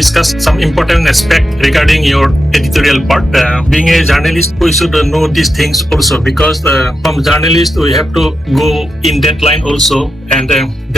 discuss some important aspect regarding your editorial part. Being a journalist, we should know these things also, because from journalists we have to go in that line also, and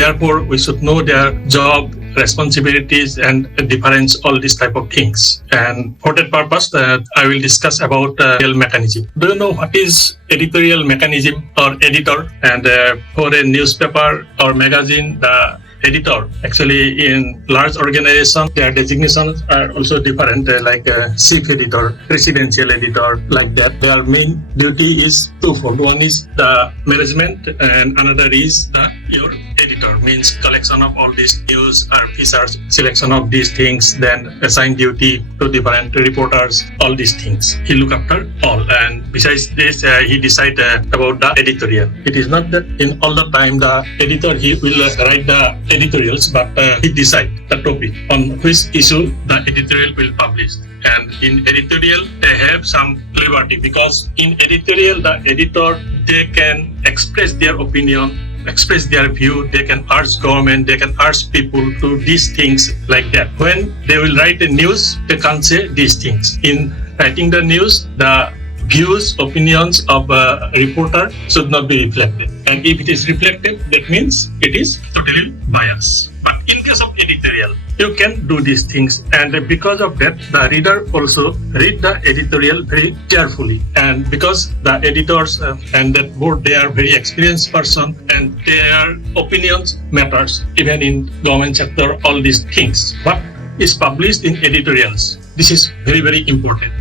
therefore we should know their job, responsibilities, and difference, all these type of things. And for that purpose, I will discuss about editorial mechanism. Do you know what is editorial mechanism or editor? And for a newspaper or magazine, the editor, actually in large organization, their designations are also different, like chief editor, residential editor, like that. Their main duty is twofold. One is the management, and another is your editor, means collection of all these news or features, selection of these things, then assign duty to different reporters, all these things. He look after all, and besides this, he decide about the editorial. It is not that in all the time the editor he will write the editorials, but he decide the topic on which issue the editorial will publish. And in editorial, they have some liberty, because in editorial, the editor, they can express their opinion, express their view, they can urge government, they can urge people to these things, like that. When they will write the news, they can't say these things. In writing the news, the views, opinions of a reporter should not be reflected. And if it is reflected, that means it is totally biased. But in case of editorial, you can do these things, and because of that, the reader also read the editorial very carefully. And because the editors and that board, they are very experienced person, and their opinions matters even in government sector, all these things. What is published in editorials, this is very, very important.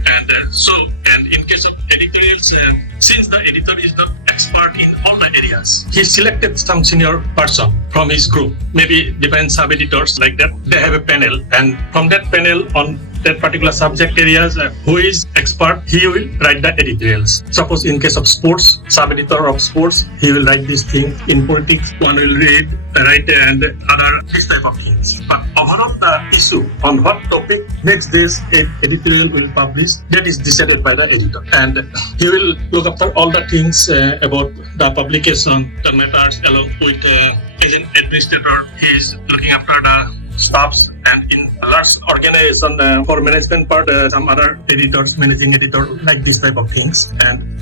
And in case of editorials, since the editor is not expert in all the areas, he selected some senior person from his group, maybe different sub-editors, like that. They have a panel, and from that panel on that particular subject areas, who is expert, he will write the editorials. Suppose in case of sports, sub-editor of sports, he will write these things. In politics, one will write and other this type of things. But overall, the issue on what topic next day's editorial will publish, that is decided by the editor, and he will look after all the things about the publication, the matters, along with agent administrator. He is looking after the staffs, and in a large organization, for management part, some other editors, managing editor, like this type of things.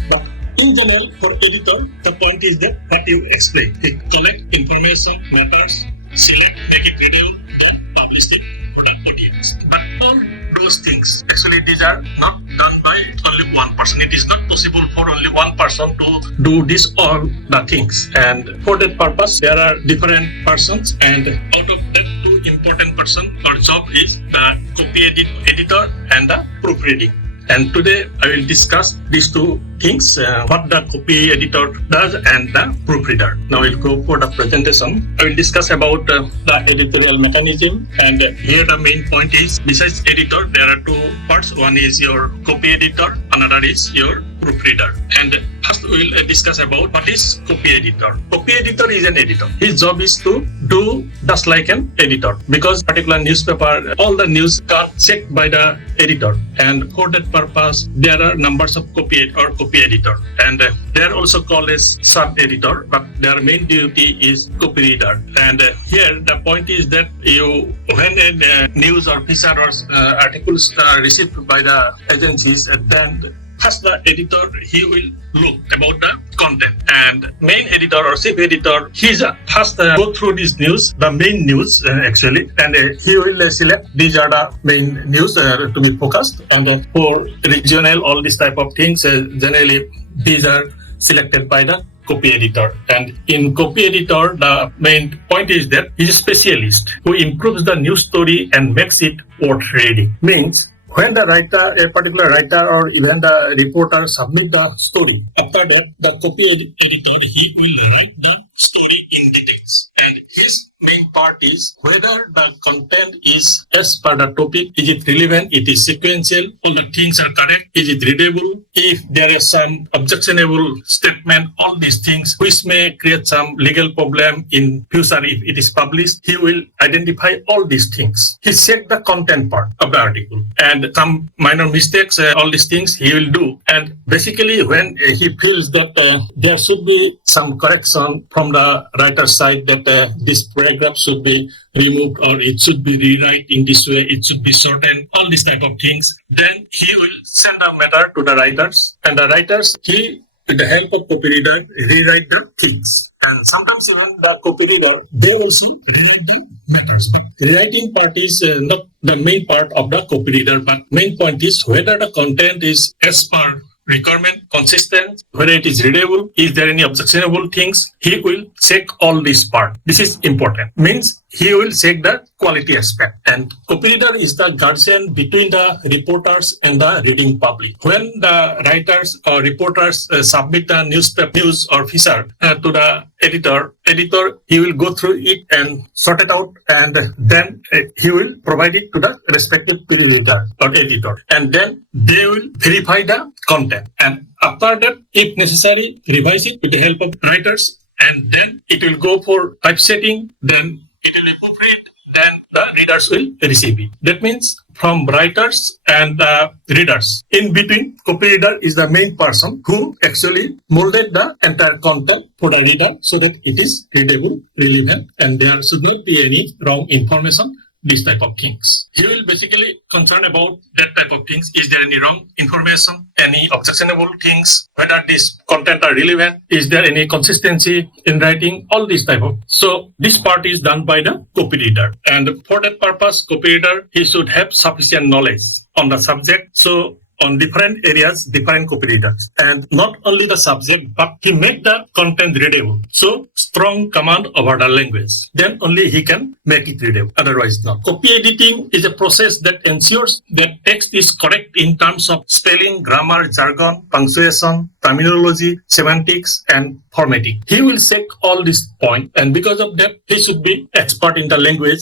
But in general, for editor, the point is that what you explain, they collect information, matters, select, make it readable, then publish it for the audience. But all those things, actually, these are not done by only one person. It is not possible for only one person to do this all the things. And for that purpose, there are different persons, and out of that, two important person, our job is the copy editor and the proofreading. And today I will discuss these two things, what the copy editor does and the proofreader. Now we'll go for the presentation. I will discuss about the editorial mechanism, and here the main point is, besides editor, there are two parts. One is your copy editor, another is your proofreader. And first we will discuss about what is copy editor. Copy editor is an editor. His job is to do just like an editor, because particular newspaper, all the news are checked by the editor, and for that purpose there are numbers of copy editor, and they are also called as sub-editor, but their main duty is copy reader. And here the point is that when a news or feature or articles are received by the agencies, then first the editor, he will look about the content, and main editor or chief editor, he's first go through this news, the main news actually, and he will select these are the main news to be focused, and for regional, all these type of things, generally these are selected by the copy editor. And in copy editor, the main point is that he's a specialist who improves the news story and makes it worth reading. Means when the writer, a particular writer or even the reporter submit the story, after that the copy editor, he will write the story in details, and his main part is whether the content is as per the topic, is it relevant, it is sequential, all the things are correct, is it readable, if there is an objectionable statement, all these things which may create some legal problem in future if it is published, he will identify all these things. He check the content part of the article, and some minor mistakes, all these things he will do. And basically when he feels that there should be some correction from the writer's side, that this paragraph should be removed or it should be rewrite in this way, it should be shortened, all these type of things. Then he will send a matter to the writers, and the writers, he, with the help of copy-reader, rewrite the things. And sometimes even the copy-reader, they also rewrite the matters. Rewriting part is not the main part of the copy-reader, but main point is whether the content is as per requirement, consistent, whether it is readable, is there any objectionable things, he will check all this part. This is important. Means he will check the quality aspect. And copy-reader is the guardian between the reporters and the reading public. When the writers or reporters submit a newspaper news or feature to the editor, he will go through it and sort it out, and then he will provide it to the respective reader or editor, and then they will verify the content, and after that, if necessary, revise it with the help of writers, and then it will go for typesetting, then it will be proofread, then the readers will receive it. That means from writers and readers, in between, copy-reader is the main person who actually molded the entire content for the reader so that it is readable, relevant, and there should not be any wrong information, these type of things. He will basically concern about that type of things. Is there any wrong information, any objectionable things, whether this content are relevant, is there any consistency in writing, all these type of. So this part is done by the copy-reader. And for that purpose, copy-reader, he should have sufficient knowledge on the subject. So on different areas, different copy-readers. And not only the subject, but he make the content readable. So strong command over the language. Then only he can make it readable. Otherwise not. Copy editing is a process that ensures that text is correct in terms of spelling, grammar, jargon, punctuation, terminology, semantics, and formatting. He will check all these points, and because of that, he should be expert in the language,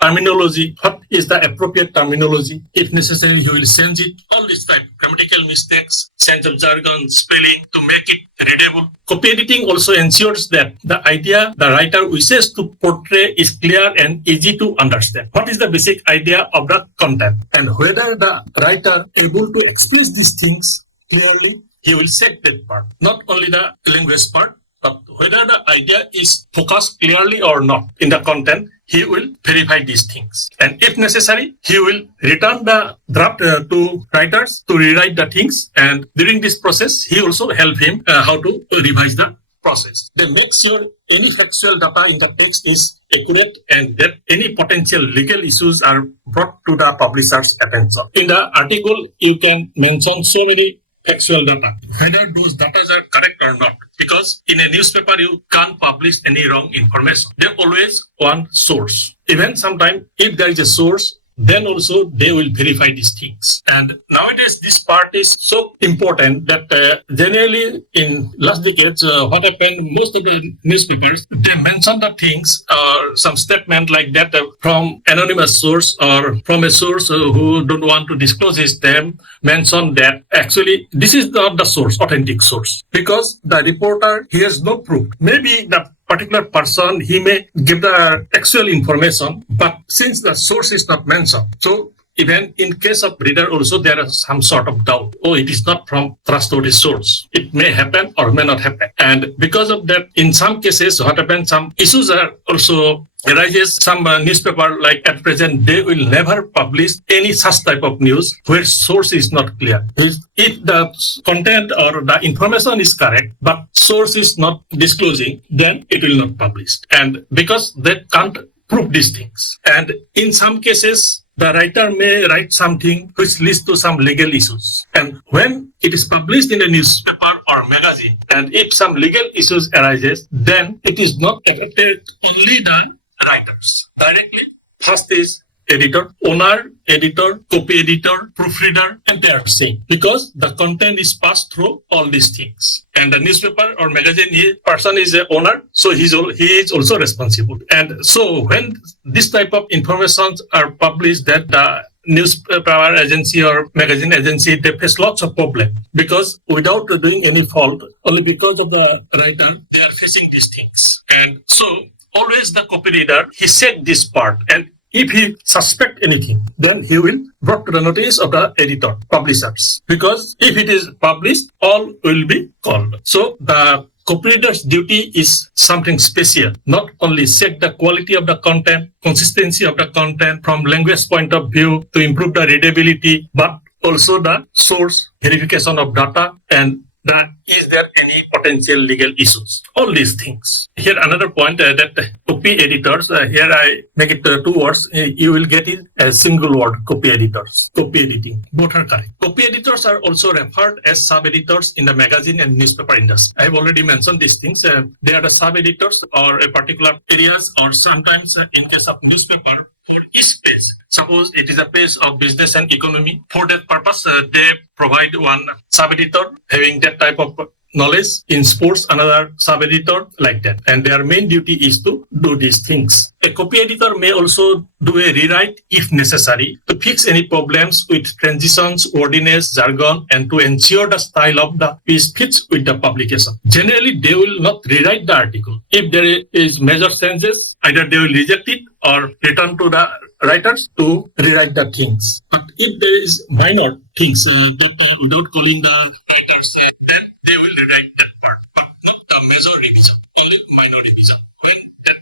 terminology, what is the appropriate terminology. If necessary, he will change it. All this type, grammatical mistakes, sense of jargon, spelling, to make it readable. Copy editing also ensures that the idea the writer wishes to portray is clear and easy to understand. What is the basic idea of the content, and whether the writer able to express these things clearly, he will check that part. Not only the language part, but whether the idea is focused clearly or not in the content, he will verify these things. And if necessary, he will return the draft to writers to rewrite the things. And during this process, he also help him how to revise the process. They make sure any factual data in the text is accurate and that any potential legal issues are brought to the publisher's attention. In the article, you can mention so many factual data, whether those data are correct or not. Because in a newspaper, you can't publish any wrong information. They always want source. Even sometimes, if there is a source, then also they will verify these things. And nowadays, this part is so important that generally in last decades, what happened, most of the newspapers, they mention the things or some statement like that from anonymous source or from a source who don't want to disclose his name, mention that actually this is not the source, authentic source. Because the reporter, he has no proof. Maybe the particular person, he may give the actual information, but since the source is not mentioned, so even in case of reader also, there is some sort of doubt. Oh, it is not from trustworthy source. It may happen or may not happen. And because of that, in some cases, what happens, some issues are also arises. Some newspaper, like at present, they will never publish any such type of news where source is not clear. If the content or the information is correct, but source is not disclosing, then it will not publish. And because they can't prove these things. And in some cases, the writer may write something which leads to some legal issues. And when it is published in a newspaper or magazine, and if some legal issues arises, then it is not affected only the writers directly. First is editor, owner, editor, copy editor, proofreader, and they are same, because the content is passed through all these things. And the newspaper or magazine person is the owner, so he is also responsible. And so when this type of information are published, that the newspaper agency or magazine agency, they face lots of problems, because without doing any fault, only because of the writer, they are facing these things. And so always the copy reader, he said this part, and if he suspect anything, then he will brought to the notice of the editor, publishers. Because if it is published, all will be called. So the copy editor's duty is something special. Not only check the quality of the content, consistency of the content from language point of view to improve the readability, but also the source verification of data and is there any potential legal issues? All these things. Here another point that copy editors, here I make it 2 words, you will get it as single word, copy editors, copy editing. Both are correct. Copy editors are also referred as sub-editors in the magazine and newspaper industry. I have already mentioned these things. They are the sub-editors or a particular areas, or sometimes in case of newspaper, for each page. Suppose it is a page of business and economy. For that purpose, they provide one sub-editor having that type of knowledge. In sports, another sub-editor like that. And their main duty is to do these things. A copy editor may also do a rewrite if necessary to fix any problems with transitions, wordiness, jargon, and to ensure the style of the piece fits with the publication. Generally, they will not rewrite the article. If there is major changes, either they will reject it or return to the writers to rewrite the things. But if there is minor things without calling the writers, then they will rewrite that part, but not the major revision, only minor revision. When that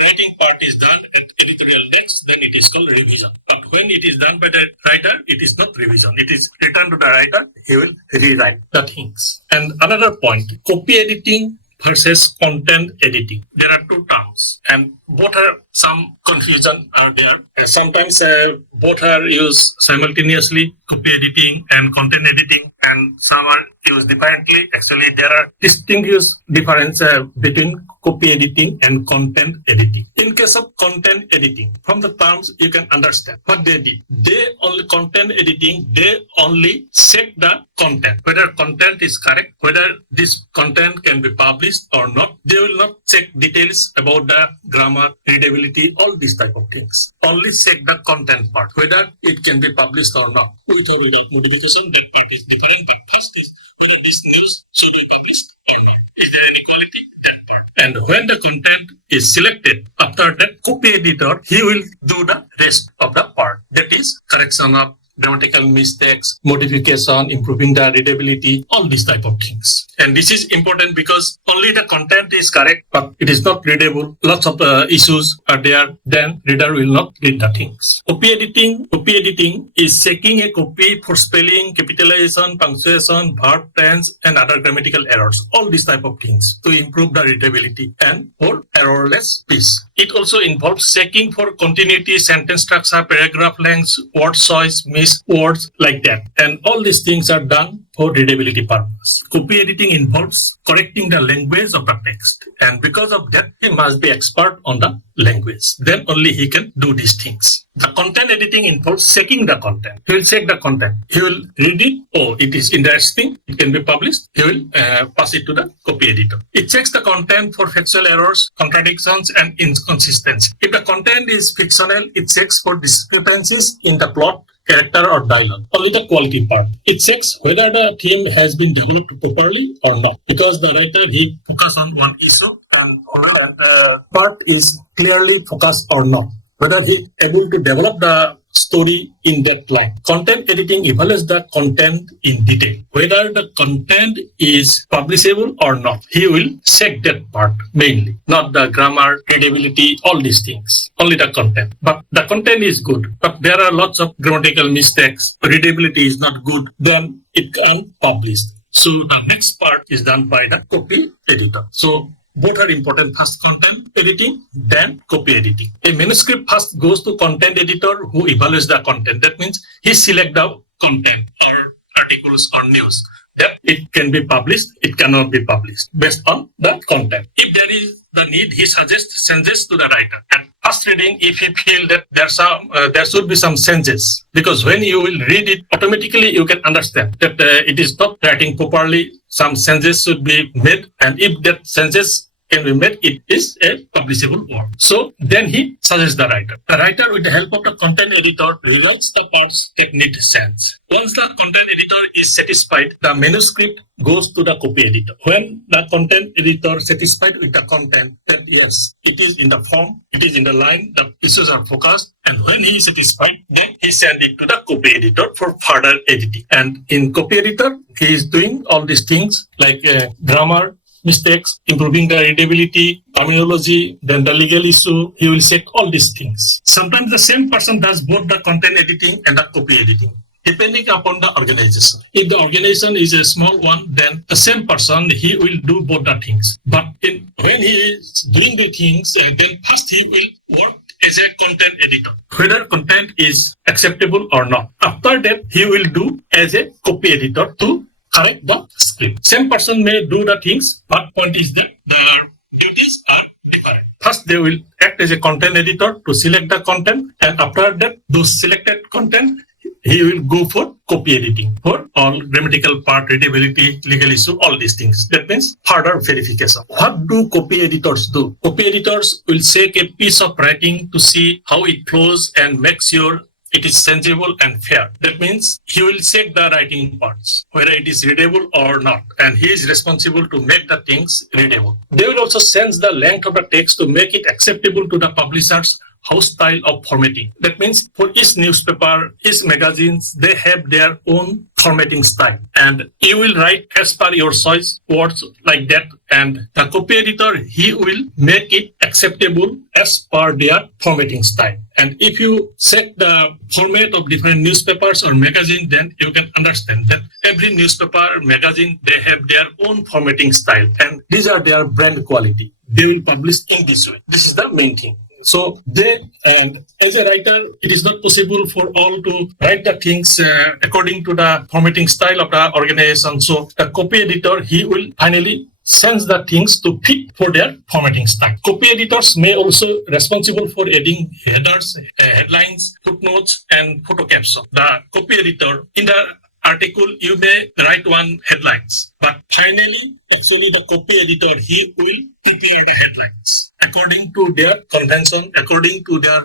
writing part is done at editorial text, then it is called revision. But when it is done by the writer, it is not revision. It is returned to the writer. He will rewrite the things. And another point, copy editing versus content editing. There are 2 terms, and both are some confusion are there. Sometimes both are used simultaneously, copy editing and content editing, and some are used differently. Actually, there are distinguished difference between copy editing and content editing. In case of content editing, from the terms you can understand what they did. They only content editing, they only check the content, whether content is correct, whether this content can be published or not. They will not check details about the grammar, readability, all these type of things. Only check the content part, whether it can be published or not. With or without modification, that part is different. But first is whether this news should be published or not. Is there any quality? That part. And when the content is selected, after that copy editor, he will do the rest of the part. That is correction of grammatical mistakes, modification, improving the readability, all these type of things. And this is important because only the content is correct, but it is not readable. Lots of issues are there. Then reader will not read the things. Copy editing is checking a copy for spelling, capitalization, punctuation, verb tense, and other grammatical errors. All these type of things to improve the readability and for errorless piece. It also involves checking for continuity, sentence structure, paragraph length, word choice, miss words, like that. And all these things are done for readability purpose. Copy editing involves correcting the language of the text. And because of that, he must be expert on the language. Then only he can do these things. The content editing involves checking the content. He will check the content. He will read it. Oh, it is interesting. It can be published. He will pass it to the copy editor. It checks the content for factual errors, contradictions, and inconsistency. If the content is fictional, it checks for discrepancies in the plot, character, or dialogue. Only the quality part. It checks whether the theme has been developed properly or not. Because the writer, he focus on one issue and part is clearly focused or not. Whether he able to develop the story in that line. Content editing evaluates the content in detail. Whether the content is publishable or not. He will check that part mainly. Not the grammar, readability, all these things. Only the content. But the content is good. But there are lots of grammatical mistakes. Readability is not good. Then it can publish. So the next part is done by the copy editor. So both are important. First content editing, then copy editing. A manuscript first goes to content editor who evaluates the content. That means he selects the content or articles or news. That it can be published, it cannot be published based on the content. If there is the need, he suggests changes to the writer. And first reading, if he feel that there should be some changes, because when you will read it, automatically you can understand that it is not writing properly. Some changes should be made, and if that changes can be made, it is a publishable work. So then he suggests the writer. The writer, with the help of the content editor, rewrites the parts that need change. Once the content editor is satisfied, the manuscript goes to the copy editor. When the content editor is satisfied with the content, that yes, it is in the form, it is in the line, the issues are focused, and when he is satisfied, then he sends it to the copy editor for further editing. And in copy editor, he is doing all these things like grammar, mistakes, improving the readability, terminology, then the legal issue. He will check all these things. Sometimes the same person does both the content editing and the copy editing, depending upon the organization. If the organization is a small one, then the same person, he will do both the things. But when he is doing the things, then first he will work as a content editor, whether content is acceptable or not. After that, he will do as a copy editor to correct the script. Same person may do the things, but point is that their duties are different. First, they will act as a content editor to select the content, and after that, those selected content, he will go for copy editing for all grammatical part, readability, legal issue, all these things. That means further verification. What do copy editors do? Copy editors will check a piece of writing to see how it flows and make sure it is sensible and fair. That means he will check the writing parts, whether it is readable or not, and he is responsible to make the things readable. They will also sense the length of the text to make it acceptable to the publishers house style of formatting. That means for each newspaper, each magazines, they have their own formatting style. And you will write as per your choice, words like that. And the copy editor, he will make it acceptable as per their formatting style. And if you check the format of different newspapers or magazines, then you can understand that every newspaper, magazine, they have their own formatting style. And these are their brand quality. They will publish in this way. This is the main thing. So and as a writer, it is not possible for all to write the things according to the formatting style of the organization. So the copy editor, he will finally sends the things to fit for their formatting style. Copy editors may also responsible for adding headers, headlines, footnotes, and photo caption. The copy editor in the article, you may write one headlines, but finally, actually the copy editor, he will prepare the headlines according to their convention, according to their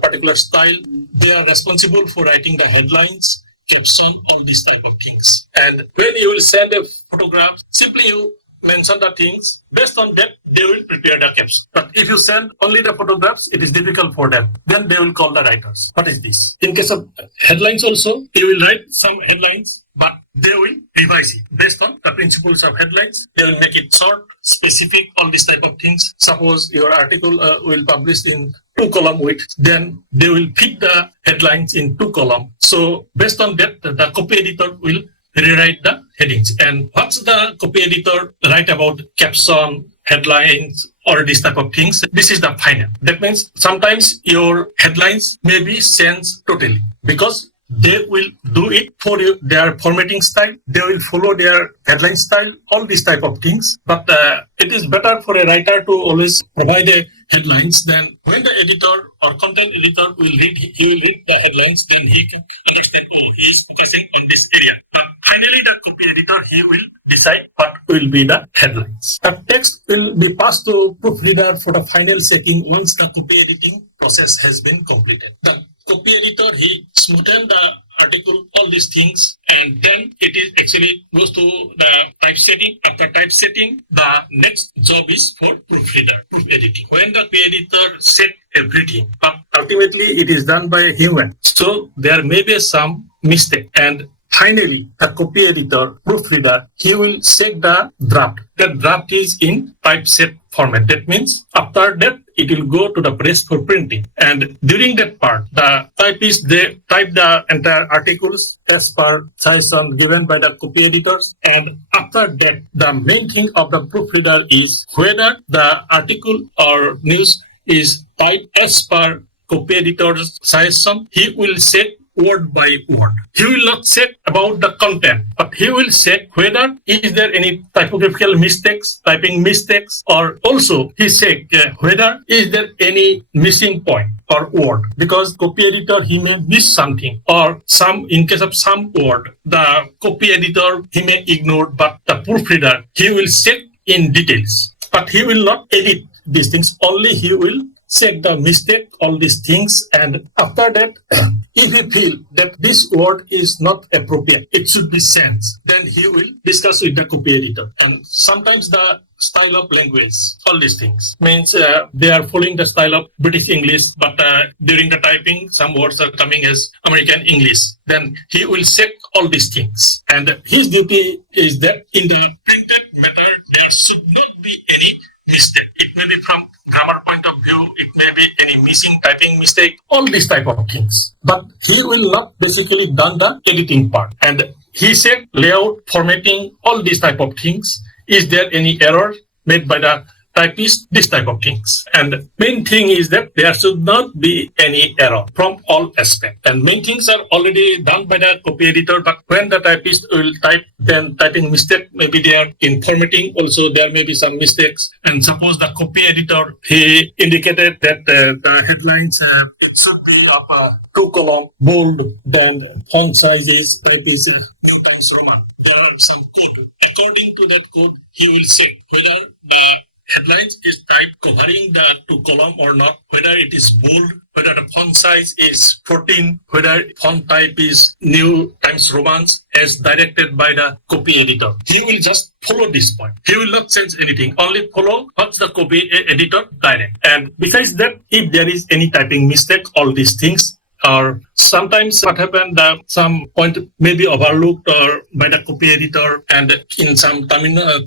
particular style. They are responsible for writing the headlines, caption, all these type of things. And when you will send a photograph, simply you mention the things. Based on that, they will prepare the caption. But if you send only the photographs, it is difficult for them. Then they will call the writers. What is this? In case of headlines also, they will write some headlines, but they will revise it based on the principles of headlines. They will make it short, specific, all these type of things. Suppose your article will publish in 2-column width, then they will fit the headlines in 2 columns. So based on that, the copy editor will rewrite the headings. And what's the copy editor write about caption, headlines, or this type of things? This is the final. That means sometimes your headlines may be changed totally because they will do it for their formatting style. They will follow their headline style, all these type of things. But it is better for a writer to always provide the headlines. Then when the editor or content editor will read, he will read the headlines, then he can understand he is focusing on this area. But finally, the copy editor, he will decide what will be the headlines. The text will be passed to proofreader for the final checking once the copy editing process has been completed. The copy editor, he smoothen the article, all these things, and then it is actually goes to the typesetting. After typesetting, the next job is for proofreader, proof editing. When the copy editor set everything, but ultimately it is done by a human. So there may be some mistake. And finally, the copy editor, proofreader, he will check the draft. The draft is in typeset format. That means after that, it will go to the press for printing. And during that part, the typists, they type the entire articles as per suggestion given by the copy editors. And after that, the main thing of the proofreader is whether the article or news is typed as per copy editor's suggestion. He will check word by word. He will not check about the content, but he will check whether is there any typographical mistakes, typing mistakes, or also he check whether is there any missing point or word, because copy editor, he may miss something, or some, in case of some word, the copy editor, he may ignore, but the proofreader, he will check in details, but he will not edit these things, only he will check the mistake, all these things, and after that, if he feel that this word is not appropriate, it should be changed, then he will discuss with the copy editor. And sometimes the style of language, all these things. Means they are following the style of British English, but during the typing, some words are coming as American English. Then he will check all these things. And his duty is that in the printed matter, there should not be any mistake. It may be from grammar point of view, it may be any missing typing mistake, all these type of things. But he will not basically done the editing part. And he said layout, formatting, all these type of things. Is there any error made by the typist? This type of things. And main thing is that there should not be any error from all aspects. And main things are already done by the copy editor, but when the typist will type, then typing mistake may be there. In formatting also there may be some mistakes. And suppose the copy editor, he indicated that the headlines it should be of a 2-column bold, then font size is type is New Times Roman. There are some code. According to that code, he will check whether the headlines is type covering the 2-column or not, whether it is bold, whether the font size is 14, whether font type is New Times Roman as directed by the copy editor. He will just follow this point. He will not change anything, only follow what the copy editor direct. And besides that, if there is any typing mistake, all these things, or sometimes what happened, some point may be overlooked or by the copy editor, and in some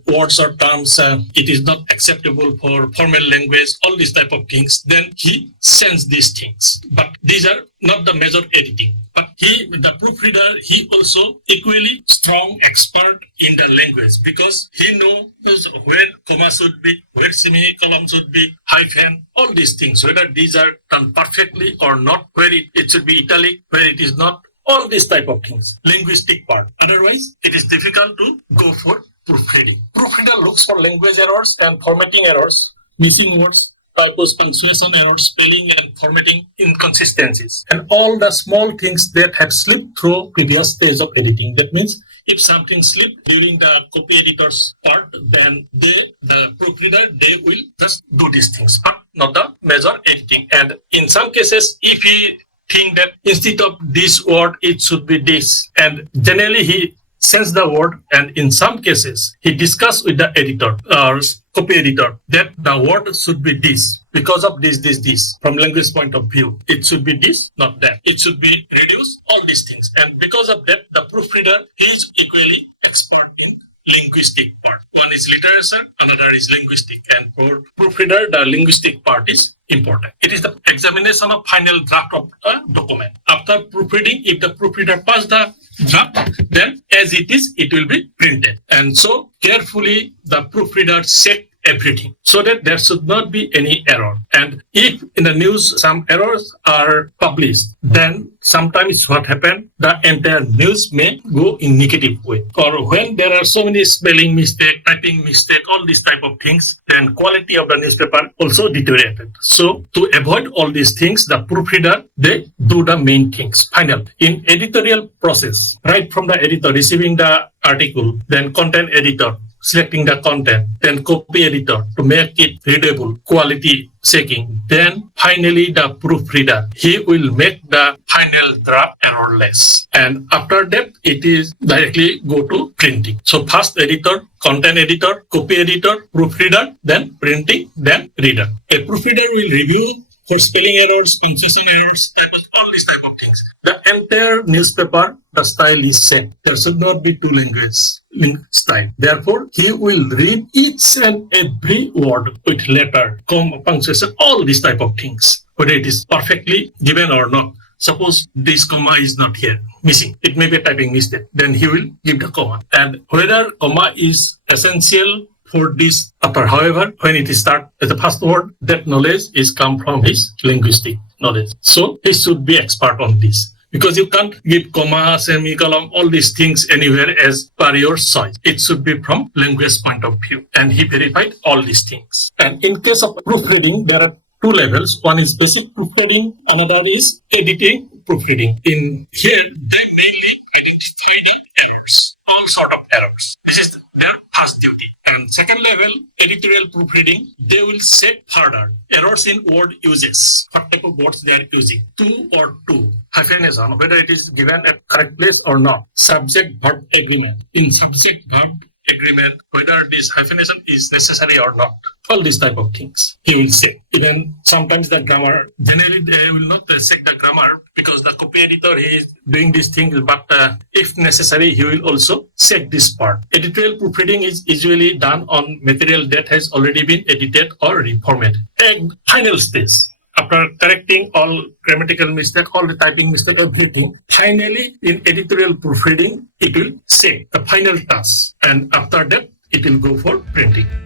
words or terms, it is not acceptable for formal language, all these type of things, then he sends these things. But these are not the major editing. But he, the proofreader, he also equally strong expert in the language, because he knows where comma should be, where semicolon should be, hyphen, all these things, whether these are done perfectly or not, where it should be italic, where it is not, all these type of things, linguistic part. Otherwise, it is difficult to go for proofreading. Proofreader looks for language errors and formatting errors, missing words, typos, punctuation errors, spelling and formatting inconsistencies, and all the small things that have slipped through previous stage of editing. That means if something slipped during the copy editor's part, then the proofreader, they will just do these things, but not the major editing. And in some cases, if he think that instead of this word, it should be this, and generally he sends the word, and in some cases, he discuss with the editor or copy editor that the word should be this because of this. From language point of view, it should be this, not that. It should be reduced, all these things. And because of that, the proofreader is equally expert in linguistic part. One is literature, another is linguistic. And for proofreader, the linguistic part is important. It is the examination of final draft of a document. After proofreading, if the proofreader passes the draft, then as it is, it will be printed. And so carefully the proofreader check everything so that there should not be any error. And if in the news some errors are published, then sometimes what happens, the entire news may go in negative way. Or when there are so many spelling mistake, typing mistake, all these type of things, then quality of the newspaper also deteriorated. So to avoid all these things, the proofreader, they do the main things. Final, in editorial process, right from the editor receiving the article, then content editor, selecting the content, then copy editor to make it readable, quality checking. Then finally the proofreader, he will make the final draft errorless. And after that, it is directly go to printing. So first editor, content editor, copy editor, proofreader, then printing, then reader. A proofreader will review for spelling errors, punctuation errors, all these type of things. The entire newspaper, the style is set. There should not be two languages style. Therefore, he will read each and every word with letter, comma, punctuation, all these type of things, whether it is perfectly given or not. Suppose this comma is not here, missing. It may be a typing mistake. Then he will give the comma. And whether comma is essential for this upper. However, when it is start as the first word, that knowledge is come from his linguistic knowledge. So he should be expert on this, because you can't give comma, semicolon, all these things anywhere as per your choice. It should be from language point of view. And he verified all these things. And in case of proofreading, there are two levels. One is basic proofreading, another is editing proofreading. In here, they mainly identify the errors, all sort of errors. This is their first duty. And second level, editorial proofreading, they will set further errors in word uses. What type of words they are using? To or to. Hyphenation, whether it is given at correct place or not. Subject-verb agreement. In subject-verb agreement whether this hyphenation is necessary or not. All these type of things he will say. Even sometimes the grammar, generally they will not check the grammar because the copy editor is doing these things, but if necessary, he will also check this part. Editorial proofreading is usually done on material that has already been edited or reformatted. And final stage, after correcting all grammatical mistake, all the typing mistake, everything, finally in editorial proofreading, it will check the final task. And after that, it will go for printing.